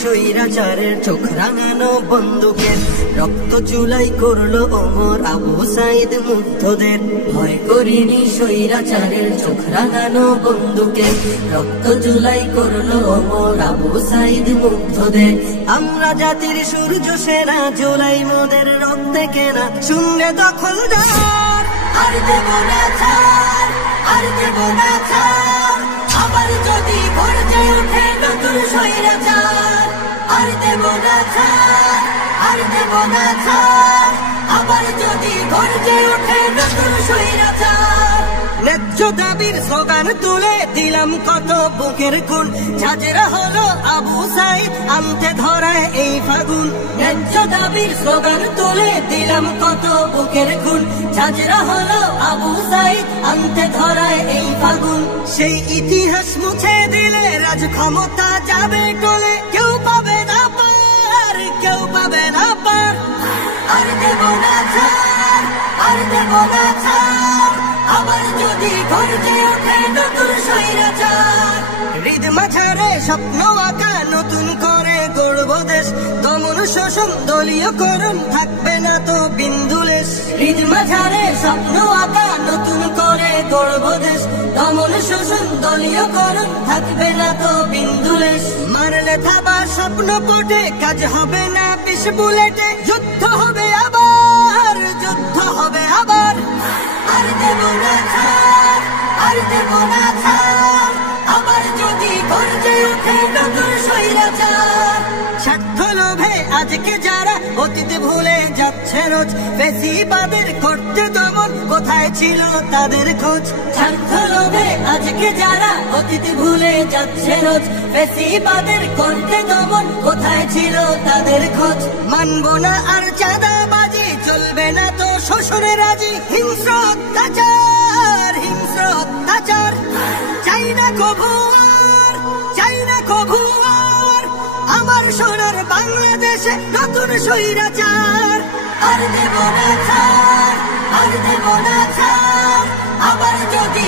স্বৈরাচারের চোখ রাঙানো বন্দুকের, রক্ত চুলাই করলো ওমর আবু সাইদ মুগ্ধদের। ভয় করিনি স্বৈরাচারের চোখ রাঙানো বন্দুকের, রক্ত চুলাই করলো ওমর আবু সাইদ মুগ্ধদের। আমরা জাতির সূর্য সেনা, জুলাই মোদের রক্তে কেনা, শুনলে দখলদার আর দেব না ছাড়, আর দেব না ছাড়। আবার যদি গর্জে ওঠে নতুন স্বৈরাচার, আর দেব না ছাড়, আর দেব না ছাড়। আবার যদি গর্জে ওঠে নতুন স্বৈরাচার। ন্যায্য দাবির স্লোগান তুলে দিলাম কত বুকের খুন, ঝাঁঝরা হলো আবু সাইদ আনতে ধরায় এই ফাগুন। ন্যায্য দাবির স্লোগান তুলে দিলাম কত বুকের খুন, ঝাঁঝরা হলো আবু সাইদ আনতে ধরায় এই ফাগুন। সেই ইতিহাস মুছে দিলে রাজ ক্ষমতা যাবে টলে, কেউ পাবে না পার, কেউ পাবে না পার। আর দেব না ছাড়, আর দেব না ছাড়। আবার যদি গর্জে ওঠে নতুন স্বৈরাচার। হৃদ মাঝারে স্বপ্ন আঁকা নতুন করে গড়ব দেশ, দমন শোষণ দলীয়করণ থাকবে না তো বিন্দুলেশ। হৃদ মাঝারে স্বপ্ন আঁকা নতুন করে গড়ব দেশ, দমন শোষণ দলীয়করণ থাকবে না তো বিন্দুলেশ। মারলে থাবা স্বপ্ন পটে, কাজ হবে না 20 বুলেটে। যুদ্ধ হবে আবার, যুদ্ধ হবে আবার। আর দেব না ছাড়, আর দেব না ছাড়। আবার যদি গর্জে ওঠে নতুন স্বৈরাচার। স্বার্থ লোভে আজকে যারা অতীতে ভুলে যাচ্ছে রোজ, ফ্যাসিবাদের করতে দমন কোথায় ছিল তাদের খোঁজ। স্বার্থ লোভে আজকে যারা অতীতে ভুলে যাচ্ছে রোজ, ফ্যাসিবাদের করতে দমন কোথায় ছিল তাদের খোঁজ। মানবো না আর চাঁদাবাজি, চলবে না তো শোষণে রাজি। হিংস্র অত্যাচার, হিংস্র অত্যাচার। চাই না কভু আর, চাই না কভু আর আমার সোনার বাংলাদেশে নতুন স্বৈরাচার। আর দেব না ছাড়, আর দেব না ছাড়। আবার যদি